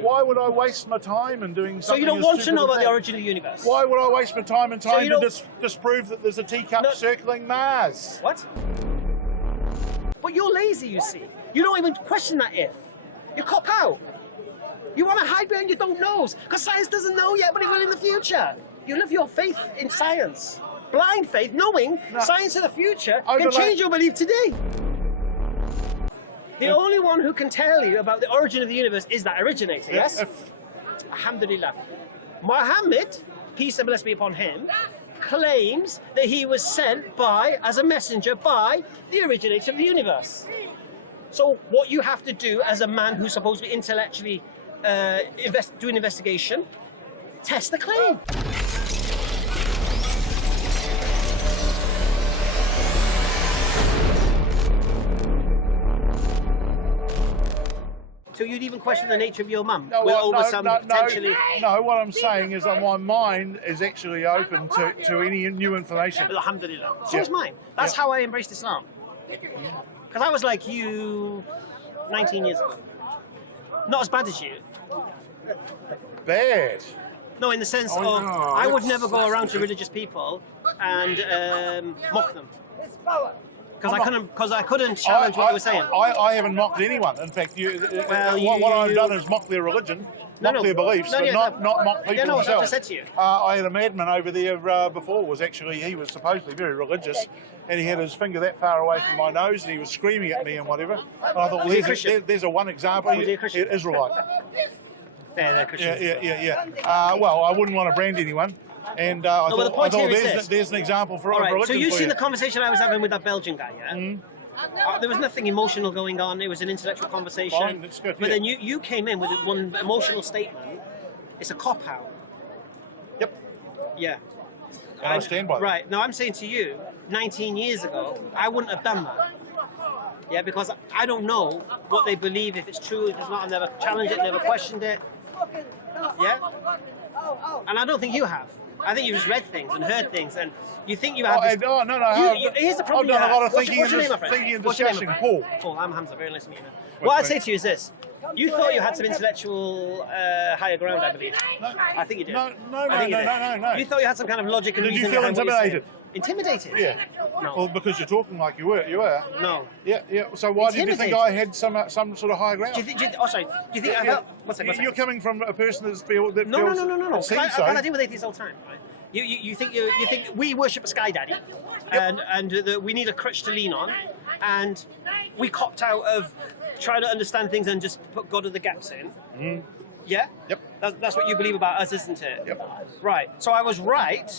why? Why would I waste my time in doing something? So you don't want to know about the origin of the universe? Why would I waste my time and trying to disprove that there's a teacup circling Mars? What? But you're lazy, you see. You don't even question that if. You cop out. You want to hide behind your don't knows, because science doesn't know yet, but it will in the future. You live your faith in science. Blind faith, knowing science in the future can change your belief today. The only one who can tell you about the origin of the universe is that originator, yes? Alhamdulillah. Muhammad, peace and blessing be upon him, claims that he was sent by, as a messenger, by the originator of the universe. So what you have to do as a man who's supposed to be intellectually do an investigation, test the claim. So you'd even question the nature of your mum? No, potentially... no, what I'm saying is that my mind is actually open to any new information. Alhamdulillah. So is mine. That's how I embraced Islam. Because I was like you 19 years ago. Not as bad as you. Bad? No, in the sense of I would never go around to religious people and mock them. Because I couldn't challenge what they were saying. I haven't mocked anyone. In fact, what I've done is mock their religion, mock their beliefs, but not mock people themselves. I just said to you. I had a madman over there before. He was supposedly very religious, and he had his finger that far away from my nose, and he was screaming at me and whatever. And I thought, well, there's a one example. Israelite. Yeah, they're Christians. Yeah. Well, I wouldn't want to brand anyone. And I thought there's an example for religion. So you've seen the conversation I was having with that Belgian guy, yeah? There was nothing emotional going on. It was an intellectual conversation. Fine, that's good. But then you came in with one emotional statement. It's a cop-out. Yep. Yeah. I stand by that. Right. Now I'm saying to you, 19 years ago, I wouldn't have done that. Yeah, because I don't know what they believe, if it's true, if it's not. I've never challenged it, never questioned it. Yeah? And I don't think you have. I think you've just read things and heard things, and you think you have. No. Here's the problem. I've done a lot of thinking and discussion. Paul. Paul, I'm Hamza. Very nice to meet you. What I'd say to you is this: you thought you had some intellectual higher ground, I believe. No. I think you did. No. You thought you had some kind of logic and reason. Did you feel intimidated? Intimidated? Yeah. No. Well, because you're talking like you were. No. Yeah. So why did you think I had some sort of higher ground? Do you think? Do you think? What's that? You're coming from a person that feels. No. I deal with atheists all the time. Right? You think we worship a sky daddy, and we need a crutch to lean on, and we copped out of trying to understand things and just put God of the gaps in. Yeah. Yep. That's what you believe about us, isn't it? Yep. Right. So I was right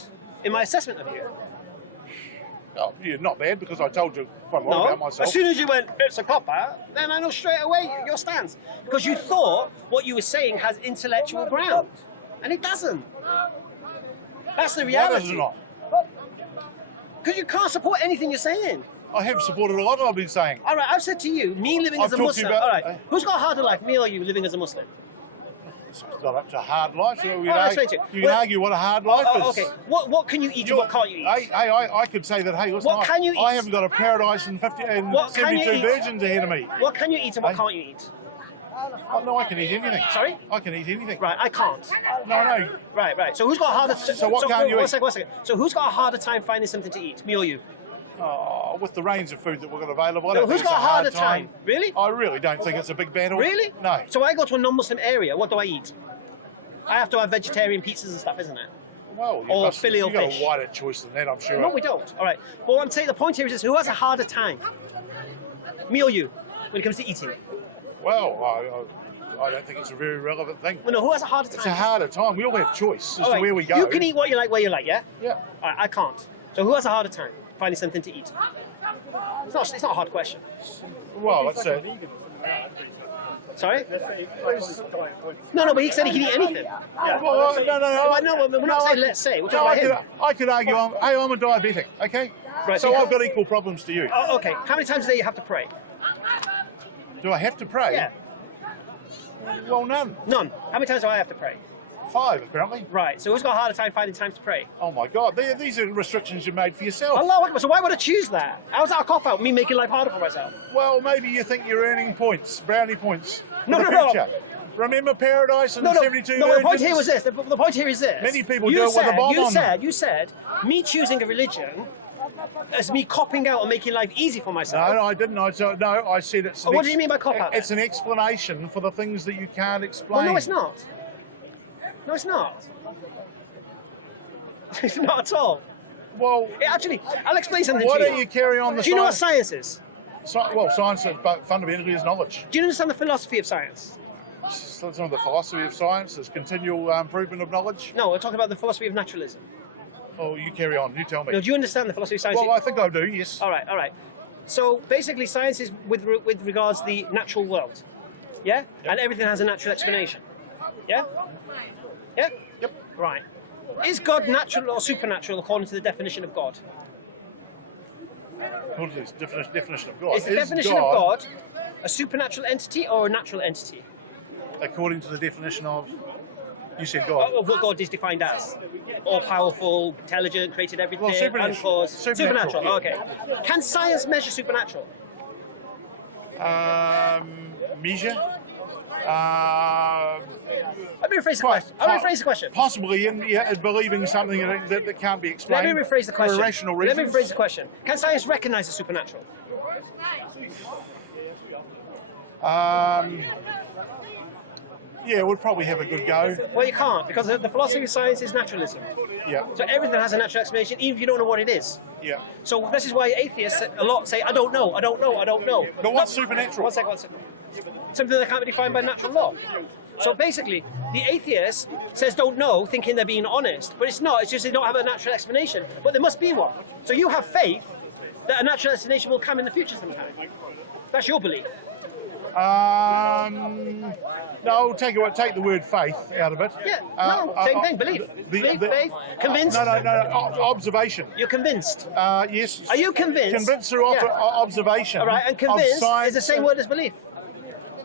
in my assessment of you. Oh, you're not bad, because I told you quite a lot about myself. As soon as you went, it's a cop-out, then I know straight away your stance. Because you thought what you were saying has intellectual ground. And it doesn't. That's the reality. Why does it not? Because you can't support anything you're saying. I have supported a lot of what I've been saying. All right, I've said to you, me living as a Muslim. All right, who's got a harder life, me or you living as a Muslim? It's not up to hard life. So you can argue what a hard life is. Okay, what can you eat and what can't you eat? I could say that, hey, listen, can you eat? I haven't got a paradise and 72 virgins ahead of me. What can you eat and what can't you eat? Oh, no, I can eat anything. Sorry? I can eat anything. Right, I can't. No. Right. So who's got a harder... So what can't you eat? One second. So who's got a harder time finding something to eat, me or you? Oh, with the range of food that we've got available, who's got a harder time? Really? I really don't think it's a big battle. Really? No. So I go to a non-Muslim area, what do I eat? I have to have vegetarian pizzas and stuff, isn't it? Well, or filet o fish. You've got a wider choice than that, I'm sure. No, we don't. All right. But what I'm saying, the point here is this: who has a harder time, me or you, when it comes to eating? Well, I don't think it's a very relevant thing. Well, no, who has a harder time? It's a harder time. We all have choice as to where we go. You can eat what you like, where you like, yeah? Yeah. All right, I can't. So who has a harder time finding something to eat? It's not a hard question. Well, let's say. Sorry? No, but he said he can eat anything. Well, no, we're not saying let's say. We're talking about him. I could argue, I'm a diabetic, okay? Right, so I've got equal problems to you. Oh, okay. How many times a day you have to pray? Do I have to pray? Yeah. Well, none. None. How many times do I have to pray? 5, apparently. Right, so who's got a harder time finding time to pray? Oh my God, these are restrictions you made for yourself. Allah Akbar, so why would I choose that? How's that a cop-out, me making life harder for myself? Well, maybe you think you're earning points, brownie points. No. Remember paradise and No, the no, 72 no. The point virgins? here was this. The point here is this. Many people do it with a bomb on them. You said me choosing a religion as me copping out and making life easy for myself. No, I didn't. I said it's. What do you mean by cop out? It's an explanation for the things that you can't explain. Well, no, it's not. No, it's not. It's not at all. Well, actually, I'll explain something why to you. don't you carry on the Do you know what science is? Well, science is, but fundamentally is knowledge. Do you understand the philosophy of science? It's not the philosophy of science. It's continual improvement of knowledge. No, we're talking about the philosophy of naturalism. Oh, you carry on. You tell me. No, do you understand the philosophy of science? Well, I think I do, yes. All right, all right. So basically, science is with regards to the natural world, yeah? And everything has a natural explanation, yeah? Yeah? Yep. Right. Is God natural or supernatural according to the definition of God? According to this definition of God. Is the definition of God a supernatural entity or a natural entity? According to the definition of, you said God. Of what God is defined as. All powerful, intelligent, created everything, Well, supernatural. uncaused. Supernatural, Yeah. okay. Can science measure supernatural? Measure? Let me rephrase the question. I'll rephrase the question. Possibly in believing something that can't be explained. Let me rephrase the question. For irrational reasons. Let me rephrase the question. Can science recognize the supernatural? Yeah, it would probably have a good go. Well, you can't, because the philosophy of science is naturalism. Yeah. So everything has a natural explanation, even if you don't know what it is. Yeah. So this is why atheists a lot say, I don't know, I don't know, I don't know. But what's supernatural? One second. Something that can't be defined by natural law. So basically, the atheist says don't know, thinking they're being honest, but it's not. It's just they don't have a natural explanation. But there must be one. So you have faith that a natural explanation will come in the future sometime. That's your belief. No, take the word faith out of it. Yeah, no, same thing. Belief, faith, convinced. No. Observation. You're convinced. Yes. Are you convinced? Convinced through observation. All right, and convinced is the same word as belief.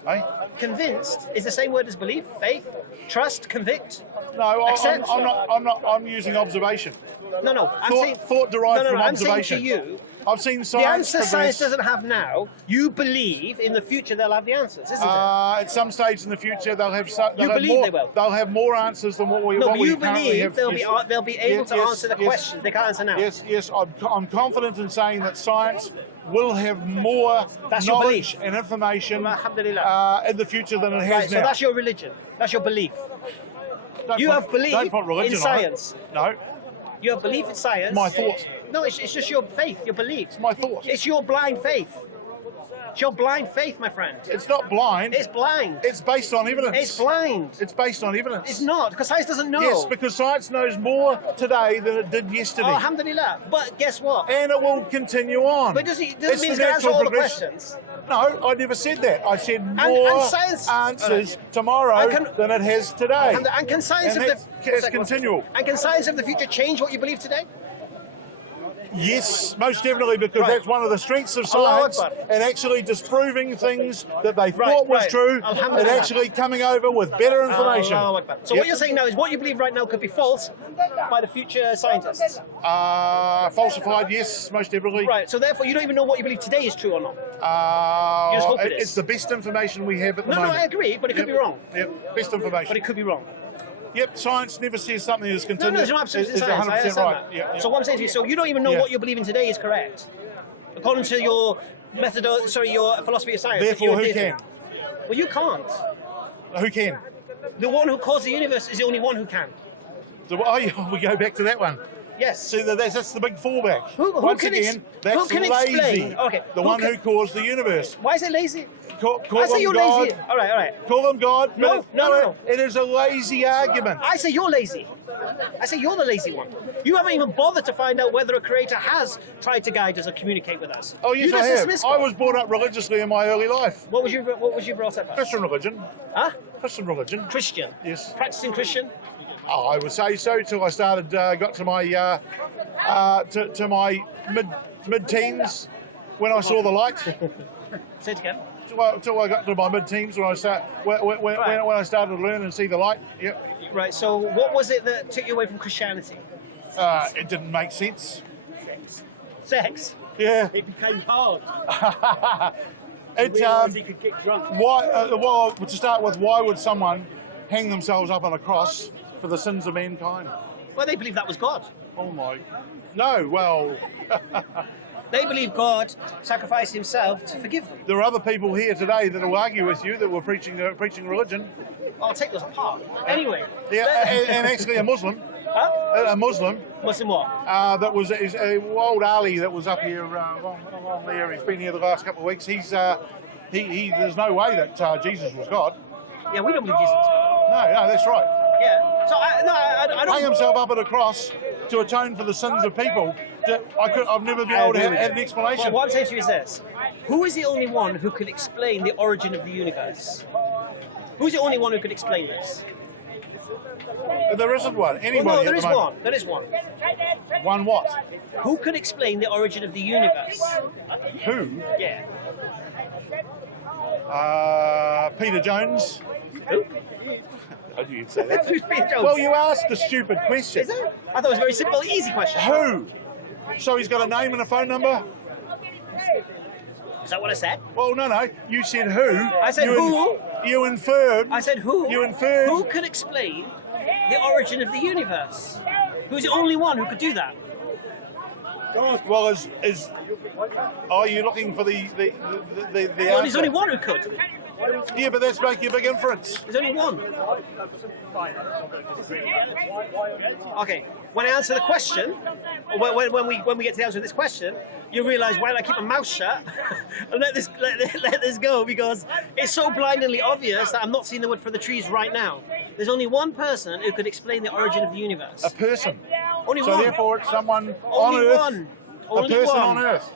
Eh? Convinced is the same word as belief, faith, trust, convict. No, accept. I'm not. I'm using observation. No. Thought derived from I'm observation. saying to you, I've seen science. the answer progress. science doesn't have now, you believe in the future they'll have the answers, isn't it? At some stage in the future, they'll have. You believe they will. They'll have more answers than what we. No, what but we you currently believe have. they'll be able to answer the questions they can't answer now. Yes. I'm confident in saying that science will have more That's your knowledge belief. and information Alhamdulillah. in the future than it has Right, now. so that's your religion. That's your belief. You have belief don't put religion in science. On it. No. You have belief in science. My thought. No, it's just your faith, your belief. It's my thought. It's your blind faith. It's your blind faith, my friend. It's not blind. It's blind. It's based on evidence. It's blind. It's based on evidence. It's not, because science doesn't know. Yes, because science knows more today than it did yesterday. Oh, alhamdulillah. But guess what? And it will continue on. But doesn't mean the it's going to answer natural all the progression. questions. No, I never said that. I said more and science, answers tomorrow than it has today. And can science And that's continual. And can science of the future change what you believe today? Yes, most definitely, because Right. that's one of the strengths of Allahu science, Akbar. and actually disproving things that they thought was right. true, and Alhamdulillah. actually coming over with better information. Allahu Akbar. So Yep. what you're saying now is what you believe right now could be false by the future scientists. Falsified, yes, most definitely. Right, so therefore you don't even know what you believe today is true or not. You just hope it is. It's the best information we have at the No, moment. I agree, but it could be wrong. Yep, best information. But it could be wrong. Yep, science never says something is No, continuous. there's no absolute is science. I 100% understand right. that. Yeah. So what I'm saying to you, so you don't even know Yeah. what you're believing today is correct. According to your your philosophy of science. Therefore, you're who deism. can? Well, you can't. Who can? The one who caused the universe is the only one who can. So, we go back to that one. Yes. See, that's the big fallback. Who Once can again, that's who can lazy. explain? Okay. The one who caused the universe. Why is it lazy? Call I say them you're God. lazy. All right. Call them God. No, but no. It is a lazy argument. I say you're lazy. I say you're the lazy one. You haven't even bothered to find out whether a creator has tried to guide us or communicate with us. Oh, yes, you just I have. dismiss I God. was brought up religiously in my early life. What was you brought up as? Christian religion. Huh? Christian religion. Christian. Yes. Practicing Christian. Oh, I would say so till I started, got to my to my mid-teens when I saw the light. Say it again. Till I got to my mid-teens when I when I started to learn and see the light. Yep. Right. So, what was it that took you away from Christianity? It didn't make sense. Sex. Yeah. It became hard. he could get drunk. Well, to start with, why would someone hang themselves up on a cross for the sins of mankind? Well, they believe that was God. Oh my... No, well... They believe God sacrificed himself to forgive them. There are other people here today that will argue with you that were preaching religion. I'll take those apart. Anyway. Yeah, and actually a Muslim. Huh? A Muslim. Muslim what? That was old Ali that was up here along there. He's been here the last couple of weeks. There's no way that Jesus was God. Yeah, we don't believe Jesus was God. No, that's right. Yeah. So I don't... Hang himself up at a cross to atone for the sins of people. I've never been able to have an explanation. Well, what I'm saying to you is this. Who is the only one who could explain the origin of the universe? Who's the only one who could explain this? There isn't one. Anybody? Well, no, there is one. There is one. One what? Who could explain the origin of the universe? Who? Yeah. Peter Jones. Who? I knew you'd say that. Who's Peter Jones? Well, you asked a stupid question. Is it? I thought it was a very simple, easy question. Who? So he's got a name and a phone number? Is that what I said? Well, no. You said who. I said who. You inferred. I said who. You inferred. Who could explain the origin of the universe? Who's the only one who could do that? Well, are you looking for the Well, there's only one who could. Yeah, but that's making a big inference. There's only one. Okay, when I answer the question, when we get to the answer to this question, you realise why don't I keep my mouth shut and let this go, because it's so blindingly obvious that I'm not seeing the wood for the trees right now. There's only one person who could explain the origin of the universe. A person. Only so one. Therefore, it's someone only on Earth. One. A person on Earth.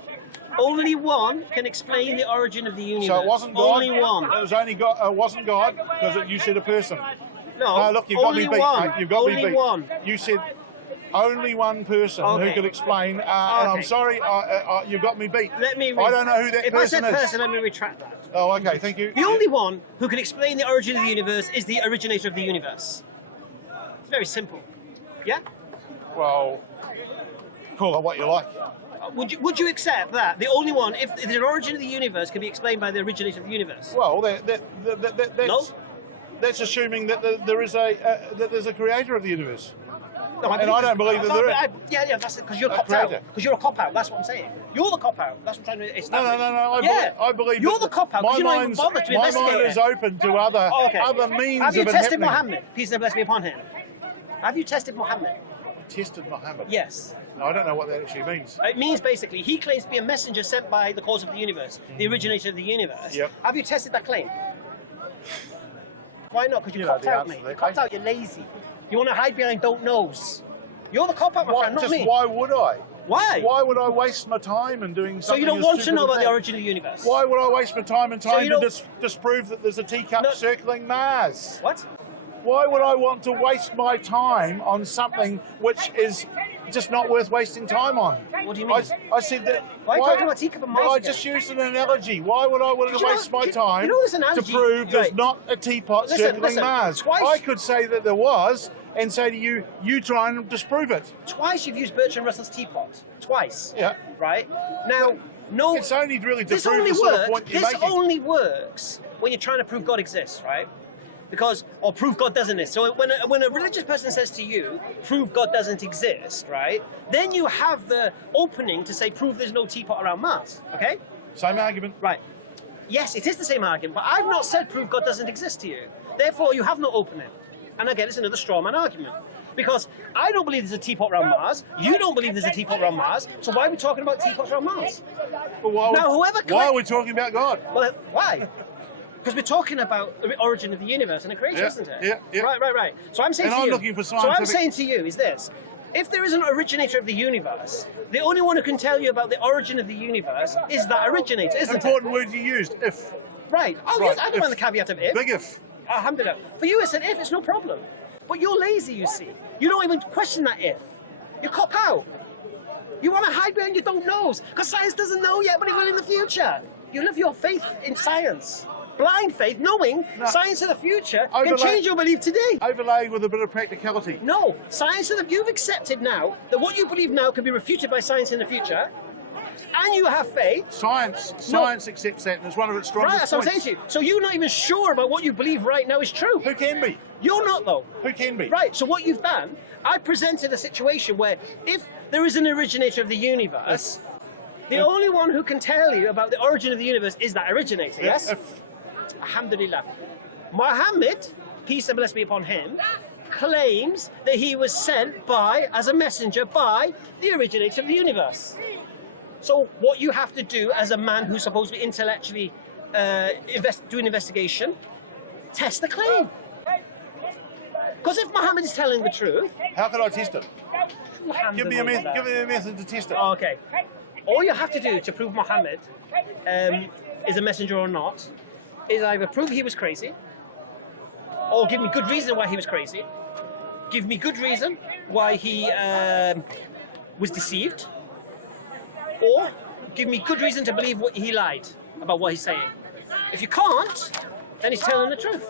Only one can explain the origin of the universe. So it wasn't God. Only one. It was only God. It wasn't God because you said a person. No. Look, you've got me beat. One. Mate. You've got only me beat. One. You said only one person who could explain. And I'm sorry, you got me beat. Let me. I don't know who that person is. If I said person, let me retract that. Oh, okay. Thank you. The only one who can explain the origin of the universe is the originator of the universe. It's very simple. Yeah. Well, call it what you like. Would you accept that the only one, if the origin of the universe can be explained by the originator of the universe? Well, that's No? assuming that there's a creator of the universe. No, I don't believe that there is. Yeah, that's because you're copped out. Because you're a cop out. That's what I'm saying. You're the cop out. That's what I'm trying to establish. No. I believe you're the cop out. You're not even bothered to investigate. My mind is open to other means. Have you of it tested happening. Muhammad? Peace and blessing be upon him. Have you tested Muhammad? Tested Muhammad? Yes. No, I don't know what that actually means. It means basically he claims to be a messenger sent by the cause of the universe, the originator of the universe. Yep. Have you tested that claim? Why not? Because you're copped out, mate. You're copped out. You're lazy. You want to hide behind don't knows. You're the cop out, my friend, not me. Why would I? Why? Why would I waste my time in doing something? So you don't want to know about the origin of the universe? Why would I waste my time to disprove that there's a teacup circling Mars? What? Why would I want to waste my time on something which is just not worth wasting time on? What do you mean? I said that. Why are you talking about teacup and Mars? I just used an analogy. Why would I want to waste my time to prove there's not a teapot circling Mars? I could say that there was, and say to you, you try and disprove it. Twice you've used Bertrand Russell's teapot. Twice. Yeah. Right? Now, no... It's only really to prove the sort of point you're making. This only works when you're trying to prove God exists, right? Or prove God doesn't exist. So when a religious person says to you, prove God doesn't exist, right? Then you have the opening to say, prove there's no teapot around Mars, okay? Same argument. Right. Yes, it is the same argument, but I've not said prove God doesn't exist to you. Therefore, you have no opening. And again, it's another straw man argument. Because I don't believe there's a teapot around Mars, you don't believe there's a teapot around Mars, so why are we talking about teapots around Mars? Well, why are we talking about God? Well, why? Because we're talking about the origin of the universe and the creation, isn't it? Yeah. Right. So I'm saying to you. Looking for scientific... So I'm saying to you is this: if there is an originator of the universe, the only one who can tell you about the origin of the universe is that originator, isn't it? Important word you used, if. Right. Oh yes, I don't mind the caveat of if. Big if. Alhamdulillah. For you, it's an if. It's no problem. But you're lazy, you see. You don't even question that if. You cop out. You want to hide behind your don't knows because science doesn't know yet, but it will in the future. You live your faith in science. Blind faith, knowing science of the future can change your belief today. Overlaid with a bit of practicality. No, science of you've accepted now that what you believe now can be refuted by science in the future. and you have faith. Science accepts that, and it's one of its strongest Right, that's what I'm points. saying to you. So you're not even sure about what you believe right now is true. Who can be? You're not, though. Who can be? Right, so what you've done, I presented a situation where if there is an originator of the universe, the only one who can tell you about the origin of the universe is that originator, yes? Alhamdulillah. Muhammad, peace and blessing be upon him, claims that he was sent by, as a messenger, by the originator of the universe. So what you have to do as a man who's supposed to be intellectually do an investigation, test the claim. Because if Muhammad is telling the truth... How can I test it? Give me a method to test it. Okay. All you have to do to prove Muhammad is a messenger or not is either prove he was crazy, or give me good reason why he was crazy, give me good reason why he was deceived, or give me good reason to believe he lied about what he's saying. If you can't, then he's telling the truth.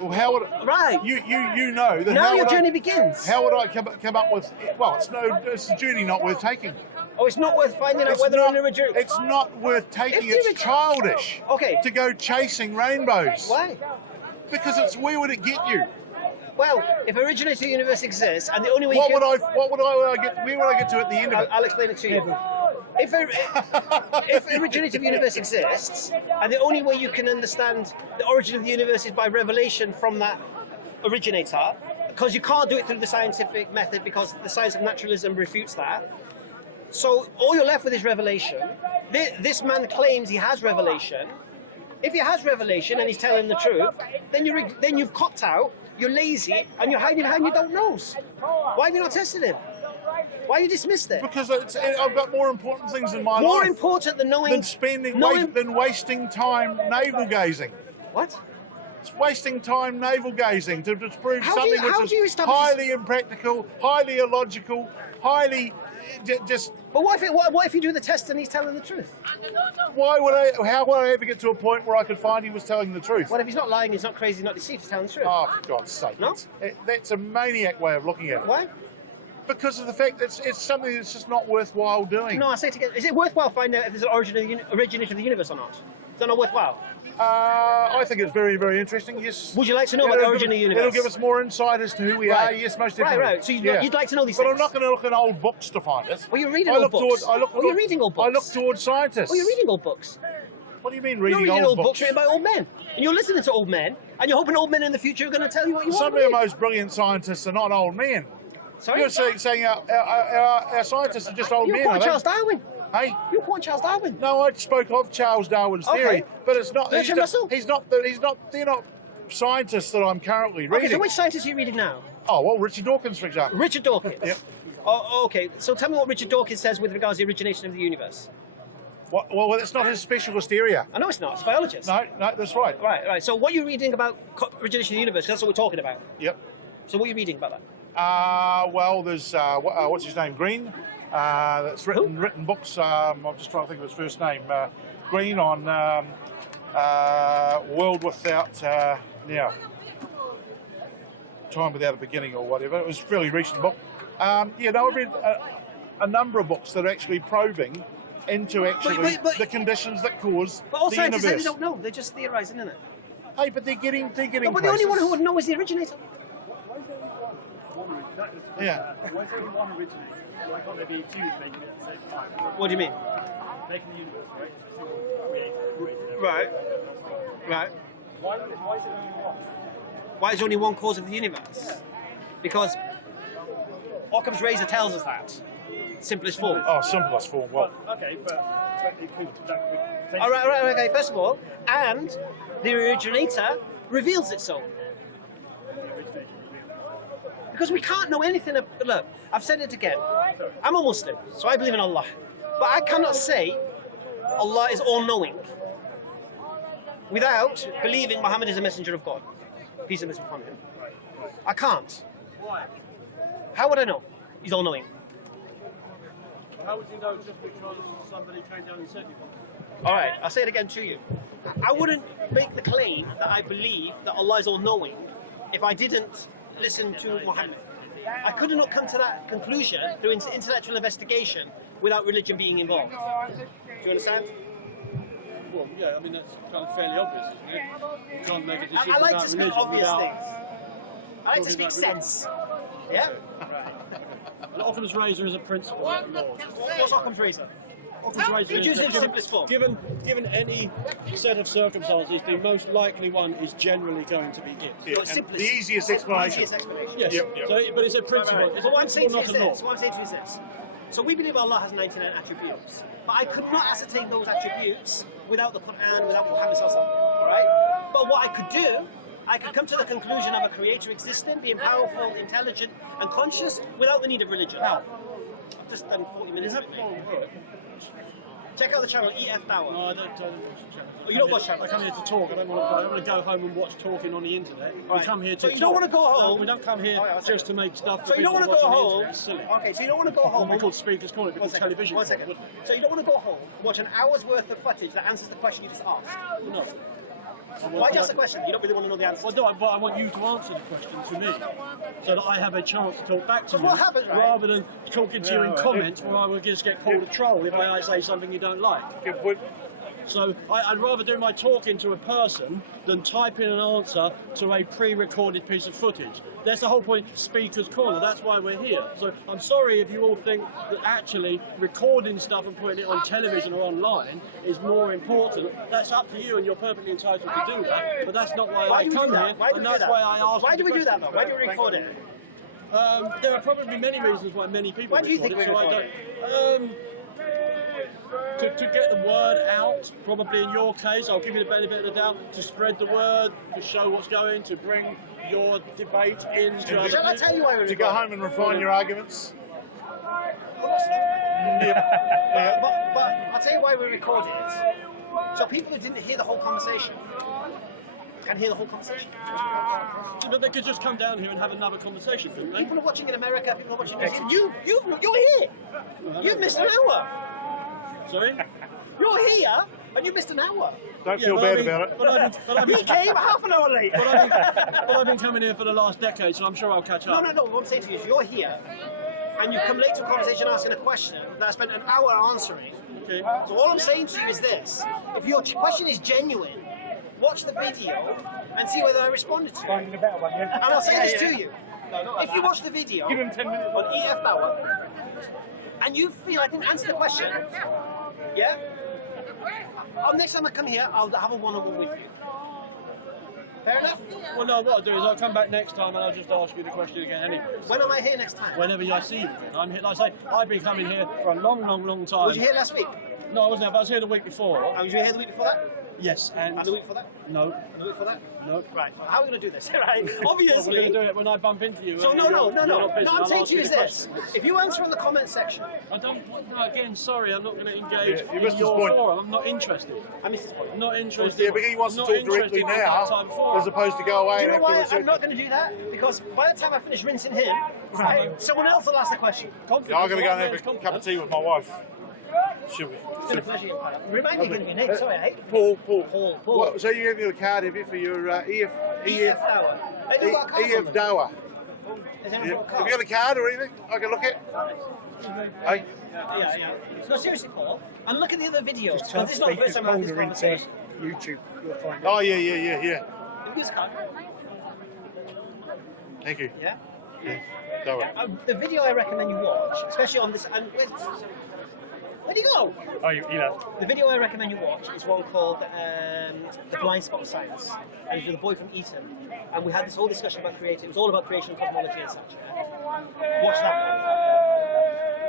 Well, how would right? You know that now your journey begins. How would I come up with? Well, it's a journey not worth taking. Oh, it's not worth finding out whether an originator. It's not worth taking. It's childish. Okay. To go chasing rainbows. Why? Because where would it get you? Well, if originator of the universe exists, and the only way where would I get to at the end of it? I'll explain it to you. If originator of the universe exists, and the only way you can understand the origin of the universe is by revelation from that originator, because you can't do it through the scientific method because the science of naturalism refutes that. So all you're left with is revelation. This man claims he has revelation. If he has revelation and he's telling the truth, then you've copped out, you're lazy, and you're hiding behind your don't knows. Why have you not tested him? Why have you dismissed it? Because I've got more important things in my life. More important than knowing... Than wasting time navel gazing. What? It's wasting time navel gazing to prove something which is highly impractical, highly illogical, highly just... But what if you do the test and he's telling the truth? How would I ever get to a point where I could find he was telling the truth? What if he's not lying, he's not crazy, he's not deceived, he's telling the truth? Oh, for God's sake. No? That's a maniac way of looking at it. Why? Because of the fact that it's something that's just not worthwhile doing. No, I say it again. Is it worthwhile finding out if there's an originator of the universe or not? Is that not worthwhile? I think it's very, very interesting, yes. Would you like to know about the origin of the universe? It'll give us more insight as to who we are, yes, most definitely. Right. So you'd like to know these things? But I'm not going to look in old books to find it. Well, you're reading old books. You're reading old books. I look towards scientists. Well, you're reading old books. What do you mean reading old books written by old men? And you're listening to old men, and you're hoping old men in the future are going to tell you what you want to read. Some of the most brilliant scientists are not old men. Sorry? You're saying our scientists are just old men, You're quoting Charles Darwin. Hey? You're quoting Charles Darwin. No, I spoke of Charles Darwin's theory, but it's not. Bertrand Russell? They're not scientists that I'm currently reading. Okay, so which scientists are you reading now? Oh, well, Richard Dawkins, for example. Richard Dawkins? Yep. Oh, okay, so tell me what Richard Dawkins says with regards to the origination of the universe. Well, it's not his specialist area. I know it's not, it's biologist. No, that's right. Right, so what are you reading about origination of the universe? That's what we're talking about. Yep. So what are you reading about that? Well, there's, what's his name, Green, that's written books, I'm just trying to think of his first name, Green on World Without, Time Without a Beginning or whatever. It was a fairly recent book. I've read a number of books that are actually probing into the conditions that cause but all the scientists universe. Say they don't know, they're just theorising, isn't it? Hey, but they're getting no, but places. the only one who would know is the originator. Yeah. Why is there only one originator? Why can't there be two making it at the same time? What do you mean? Making the universe, right? Creator. Right. Why is it only one? Why is there only one cause of the universe? Because Occam's razor tells us that. Simplest form. Oh, simplest form. Well, okay, but it could. All right. Okay. First of all, and the originator reveals it so. Because we can't know anything. Look, I've said it again. I'm a Muslim, so I believe in Allah. But I cannot say Allah is all-knowing without believing Muhammad is a messenger of God. Peace and blessings upon him. I can't. Why? How would I know? He's all-knowing. How would you know just because somebody came down and said you? All right, I'll say it again to you. I wouldn't make the claim that I believe that Allah is all-knowing if I didn't listen to Muhammad. I could not come to that conclusion through intellectual investigation without religion being involved. Do you understand? Well, yeah, I mean, that's kind of fairly obvious, isn't it? You can't make a decision I like about to speak religion obvious without... things. I like to speak sense. Yeah? An Occam's razor is a principle of the law. What's Occam's razor? Occam's razor Use it in simplest form. given any set of circumstances, the most likely one is generally going to be gift. Yeah, Simplest. the easiest explanation. Easiest explanation. Yes, Yep, yep. So, but it's a principle. It's So a what I'm saying to principle, you not is a law. this. What I'm saying to you is this. So we believe Allah has 99 attributes, but I could not ascertain those attributes without the Quran, without Muhammad sallallahu alaihi wasallam. All right. But what I could do, I could come to the conclusion of a creator existing, being powerful, intelligent, and conscious without the need of religion. How? I've just done 40 minutes of it. Check out the channel EF Tower. No, I don't watch the channel. Oh, you don't watch channels? I come here to talk. I don't want to go home and watch talking on the internet. Right. We come here to So you talk. don't want to go home? No, we don't come here just to make stuff. So you don't want to go home? It's silly. Okay, so you don't want to go home. We call speakers call it because television. 1 second. So you don't want to go home, watch an hour's worth of footage that answers the question you just asked? No. Why just the question? You don't really want to know the answer. Well, no, but I want you to answer the question to me, so that I have a chance to talk back to you, what happens, right? rather than talking to you in comments where I will just get called a troll if I say something you don't like. Good point. So I'd rather do my talking to a person than type in an answer to a pre-recorded piece of footage. That's the whole point of Speaker's Corner. That's why we're here. So I'm sorry if you all think that actually recording stuff and putting it on television or online is more important. That's up to you and you're perfectly entitled to do that. But that's not why I come here, and that's why I ask. Why do we do that though? Why do we record it? There are probably many reasons why many people Why do you think record it, we so I record don't. To get the word out, probably in your case, I'll give you the benefit of the doubt, to spread the word, to show what's going, to bring your debate into... Shall I tell you why we To go record home and refine your arguments. But I'll tell you why we record it. So people who didn't hear the whole conversation can hear the whole conversation. But they could just come down here and have another conversation, couldn't they? People are watching in America, people are watching in you're here! You've missed an hour! Sorry? You're here and you missed an hour! Don't feel bad about it. But I've He been, came half an hour late! I've been coming here for the last decade, so I'm sure I'll catch up. No, what I'm saying to you is you're here and you come late to a conversation asking a question that I spent an hour answering. Okay. So all I'm saying to you is this: if your question is genuine, watch the video and see whether I responded to it. And I'll say this to you: if you watch the video Give him 10 minutes. on EF Tower and you feel I didn't answer the question, yeah, next time I come here, I'll have a one-on-one with you. Fair enough? Well, no, what I'll do is I'll come back next time and I'll just ask you the question again anyway. When am I here next time? Whenever I see you again. I'm here, like I say, I've been coming here for a long time. Was you here last week? No, I wasn't here, but I was here the week before. And was you here the week before that? Yes, and... And the week before that? No. And the week before that? No. Right. So how are we going to do this? Right. Well, Obviously. we're going to do it when I bump into you. So and no, you're not busy, I'm I'll saying ask to you the is this: question. if you answer in the comment section, I don't. No, again, sorry, I'm not going to engage Yeah, you in missed his your point. forum. I'm not interested. I missed this point. I'm not interested. Yeah, but he wants to I'm talk not directly interested in that type of now, forum. as opposed to go away Do you and know have why to I'm not going to do that? Because by the time I finish rinsing him, someone else will ask the question. Yeah, I'm going to go and have a cup of tea with my wife. Should we? It's been a pleasure. Remind me of your name. Sorry, eh? Paul. Paul. What, so you have your card, have you, for your EF Tower. Hey, do you got a card on EF them? Dower? Is Yeah. anyone got a Have you got a card or anything I can look at? Hey? Yeah. No, seriously, Paul. And look at the other videos. Because this is not the first time I've had this conversation. YouTube, you'll find it. Oh, yeah. Have you got a card? Thank you. Yeah? Yeah. Dower. The video I recommend you watch, especially on this. And where'd he go? Oh, Elad. The video I recommend you watch is one called The Blind Spot of Science. And it's with a boy from Eton. And we had this whole discussion about creativity. It was all about creation and cosmology and such. Yeah? Watch that one.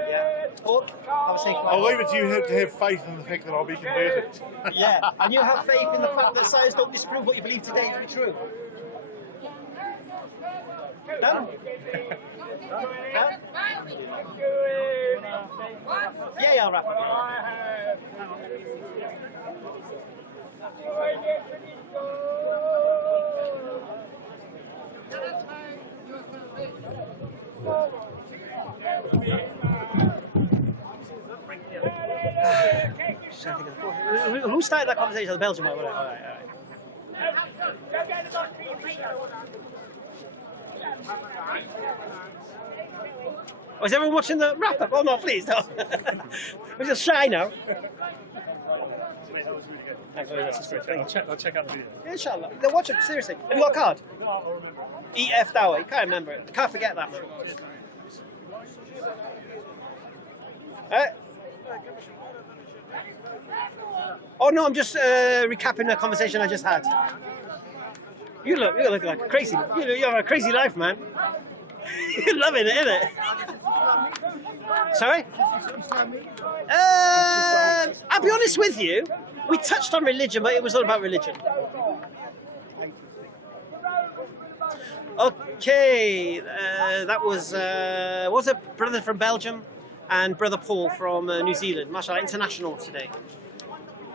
Yeah? Paul, have a safe flight. I'll leave it to you to have faith in the fact that I'll be converted. Yeah, and you have faith in the fact that science don't disprove what you believe today to be true. Done? Done? Yeah, I'll wrap it. Who started that conversation? The Belgian one. All right. Oh, is everyone watching the wrap up? Oh no, please don't. We're just shy now. Thanks very much. I'll check out the video. Yeah, inshallah. They'll watch it, seriously. Have you got a card? No, I'll remember. EF Dawa, you can't remember it. You can't forget that, man. Oh no, I'm just recapping a conversation I just had. You look like crazy. You have a crazy life, man. You're loving it, innit? Sorry? I'll be honest with you. We touched on religion, but it was all about religion. Okay, that was a brother from Belgium and brother Paul from New Zealand. MashaAllah, international today.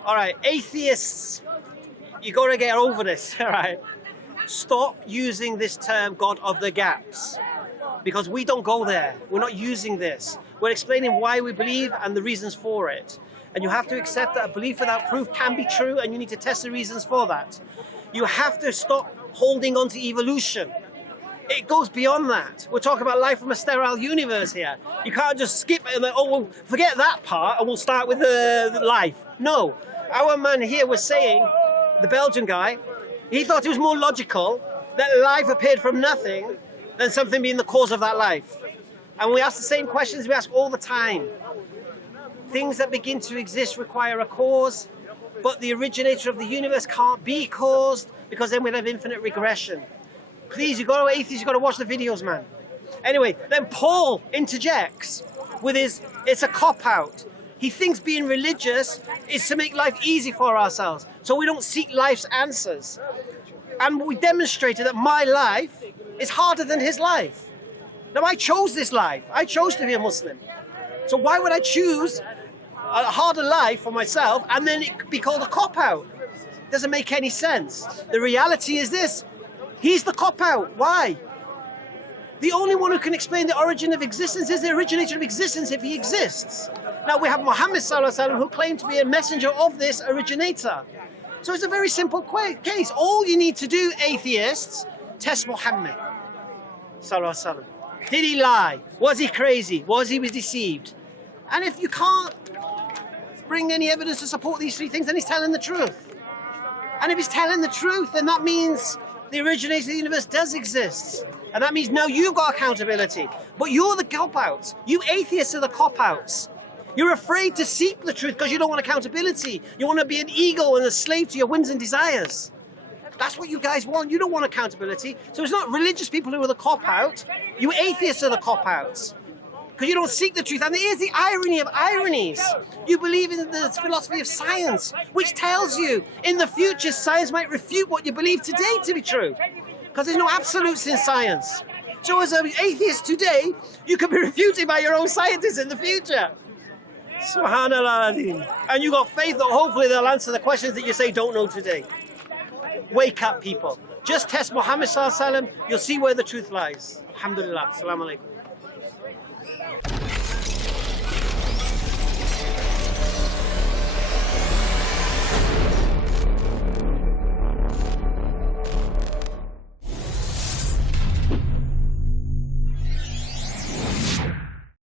All right, atheists, you gotta get over this. All right, stop using this term "God of the gaps," because we don't go there. We're not using this. We're explaining why we believe and the reasons for it. And you have to accept that a belief without proof can be true, and you need to test the reasons for that. You have to stop holding on to evolution. It goes beyond that. We're talking about life from a sterile universe here. You can't just skip it and then, oh, well, forget that part and we'll start with the life. No. Our man here was saying, the Belgian guy, he thought it was more logical that life appeared from nothing than something being the cause of that life. And we ask the same questions we ask all the time. Things that begin to exist require a cause, but the originator of the universe can't be caused because then we'll have infinite regression. Please, you got to atheists, you got to watch the videos, man. Anyway, then Paul interjects with his, it's a cop-out. He thinks being religious is to make life easy for ourselves, so we don't seek life's answers. And we demonstrated that my life is harder than his life. Now, I chose this life. I chose to be a Muslim. So why would I choose a harder life for myself and then it be called a cop-out? Doesn't make any sense. The reality is this. He's the cop-out. Why? The only one who can explain the origin of existence is the originator of existence if he exists. Now we have Muhammad sallallahu alaihi wasallam who claimed to be a messenger of this originator. So it's a very simple case. All you need to do, atheists, test Muhammad sallallahu alaihi wasallam. Did he lie? Was he crazy? Was he deceived? And if you can't bring any evidence to support these three things, then he's telling the truth. And if he's telling the truth, then that means the originator of the universe does exist. And that means now you've got accountability. But you're the cop-outs. You atheists are the cop-outs. You're afraid to seek the truth because you don't want accountability. You want to be an ego and a slave to your whims and desires. That's what you guys want. You don't want accountability. So it's not religious people who are the cop-out. You atheists are the cop-outs. Because you don't seek the truth. And here's the irony of ironies. You believe in the philosophy of science, which tells you in the future science might refute what you believe today to be true. Because there's no absolutes in science. So as an atheist today, you can be refuted by your own scientists in the future. Subhanallah. And you got faith that hopefully they'll answer the questions that you say don't know today. Wake up, people. Just test Muhammad sallallahu alaihi wasallam. You'll see where the truth lies. Alhamdulillah. Assalamu alaikum.